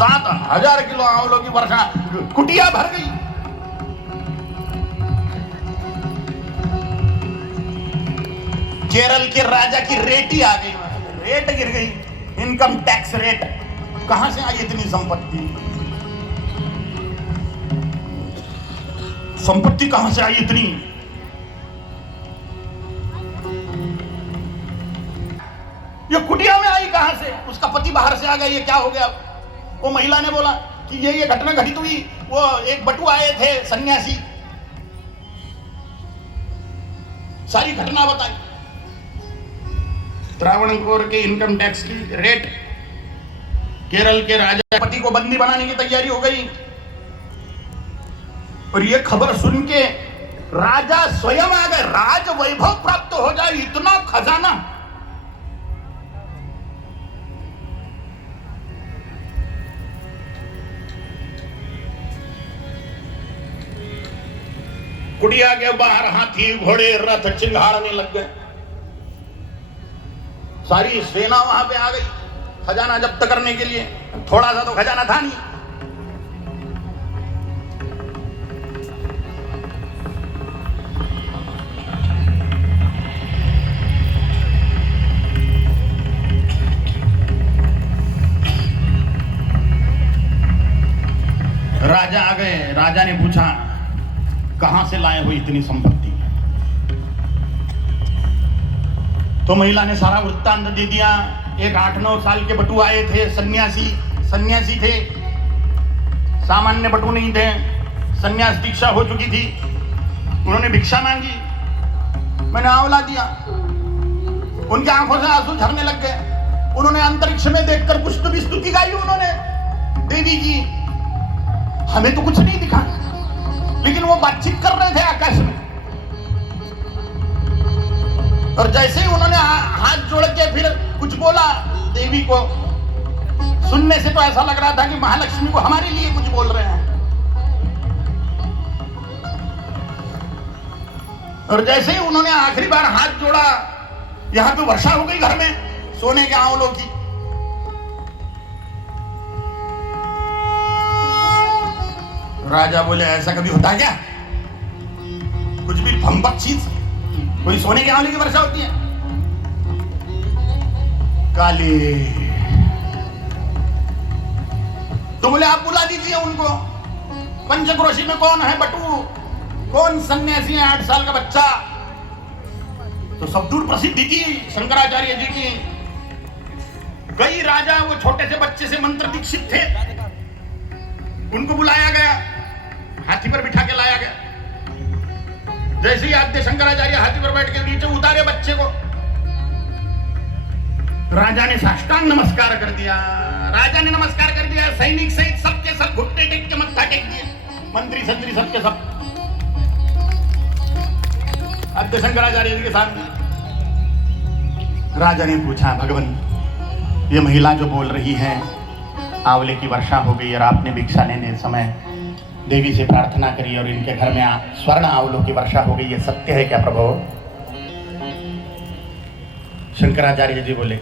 7,000 kilo आंवलों की वर्षा, कुटिया भर गई। केरल के राजा की रेट ही आ गई, रेट गिर गई, इनकम टैक्स रेट। कहां से आई इतनी संपत्ति? संपत्ति कहां से आई इतनी? ये कुटिया में आई कहां से? उसका पति बाहर से आ गया, ये क्या हो गया? वो महिला ने बोला कि ये घटना घटित हुई। वो एक बटू आए थे सन्यासी, सारी घटना बताई। त्रावणकोर के इनकम टैक्स की रेट, केरल के राजा पति को बंदी बनाने की तैयारी हो गई। और ये खबर सुन के राजा स्वयं आ गए। राज वैभव प्राप्त हो जाए, इतना खजाना। कुटिया के बाहर हाथी घोड़े रथ चिंगाड़ने लग गए। सारी सेना वहां पे आ गई खजाना जब्त करने के लिए। थोड़ा सा तो खजाना था नहीं। राजा आ गए। राजा ने पूछा, कहां से लाए हो इतनी संपत्ति? तो महिला ने सारा वृत्तांत दे दिया। एक 8-9 साल के बटू आए थे, सन्यासी थे, सामान्य बटू नहीं थे, सन्यास दीक्षा हो चुकी थी। उन्होंने भिक्षा मांगी, मैंने आंवला दिया। उनकी आंखों से आंसू झरने लग गए। उन्होंने अंतरिक्ष में देखकर कुछ तो भी स्तुति गाई उन्होंने देवी की। हमें तो कुछ नहीं दिखा, लेकिन वो बातचीत कर रहे थे आकाश में। और जैसे ही उन्होंने हाथ जोड़ के फिर कुछ बोला देवी को, सुनने से तो ऐसा लग रहा था कि महालक्ष्मी को हमारे लिए कुछ बोल रहे हैं। और जैसे ही उन्होंने आखिरी बार हाथ जोड़ा, यहां पे वर्षा हो गई घर में सोने के आंवलों की। राजा बोले, ऐसा कभी होता है क्या? कुछ भी भंपक चीज, कोई सोने के आंवले की वर्षा होती है? काली। तो बोले, आप बुला दीजिए उनको। पंचक्रोशी में कौन है बटू, कौन सन्यासी है 8 साल का बच्चा? तो सब दूर प्रसिद्धि थी शंकराचार्य जी की। कई राजा वो छोटे से बच्चे से मंत्र दीक्षित थे। उनको बुलाया गया, हाथी पर बिठा के लाया गया। जैसे ही आद्य शंकराचार्य हाथी पर बैठ के नीचे उतारे बच्चे को, राजा ने साष्टांग नमस्कार कर दिया। राजा ने नमस्कार कर दिया, सैनिक सहित सबके सब घुटने टेक के मत्था टेक दिए, मंत्री संतरी सबके सब आद्य शंकराचार्य जी के सामने। राजा ने पूछा, भगवान, ये महिला जो बोल रही है आंवले की वर्षा हो गई और आपने भिक्षा लेने समय देवी से प्रार्थना करी और इनके घर में स्वर्ण आंवलों की वर्षा हो गई, ये सत्य है क्या प्रभु? शंकराचार्य जी बोले,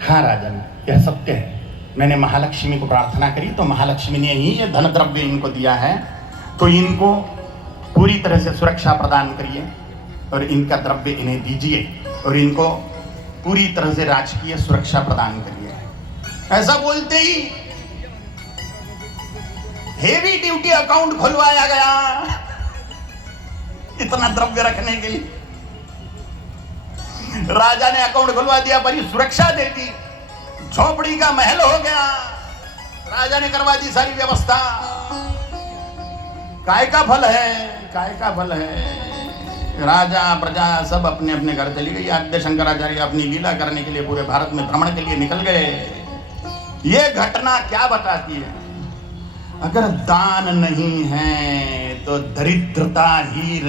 हाँ राजन, यह सत्य है। मैंने महालक्ष्मी को प्रार्थना करी तो महालक्ष्मी ने ही ये धन द्रव्य इनको दिया है, तो इनको पूरी तरह से सुरक्षा प्रदान करिए और इनका द्रव्य इन्हें दीजिए और इनको पूरी तरह से राजकीय सुरक्षा प्रदान करिए। ऐसा बोलते ही हेवी ड्यूटी अकाउंट खुलवाया गया इतना द्रव्य रखने के लिए। राजा ने अकाउंट खुलवा दिया, बड़ी सुरक्षा दे दी, झोपड़ी का महल हो गया। राजा ने करवा दी सारी व्यवस्था। काय का फल है, काय का फल है। राजा प्रजा सब अपने अपने घर चली गई। आद्य शंकराचार्य अपनी लीला करने के लिए पूरे भारत में भ्रमण के लिए निकल गए। ये घटना क्या बताती है? अगर दान नहीं है तो दरिद्रता ही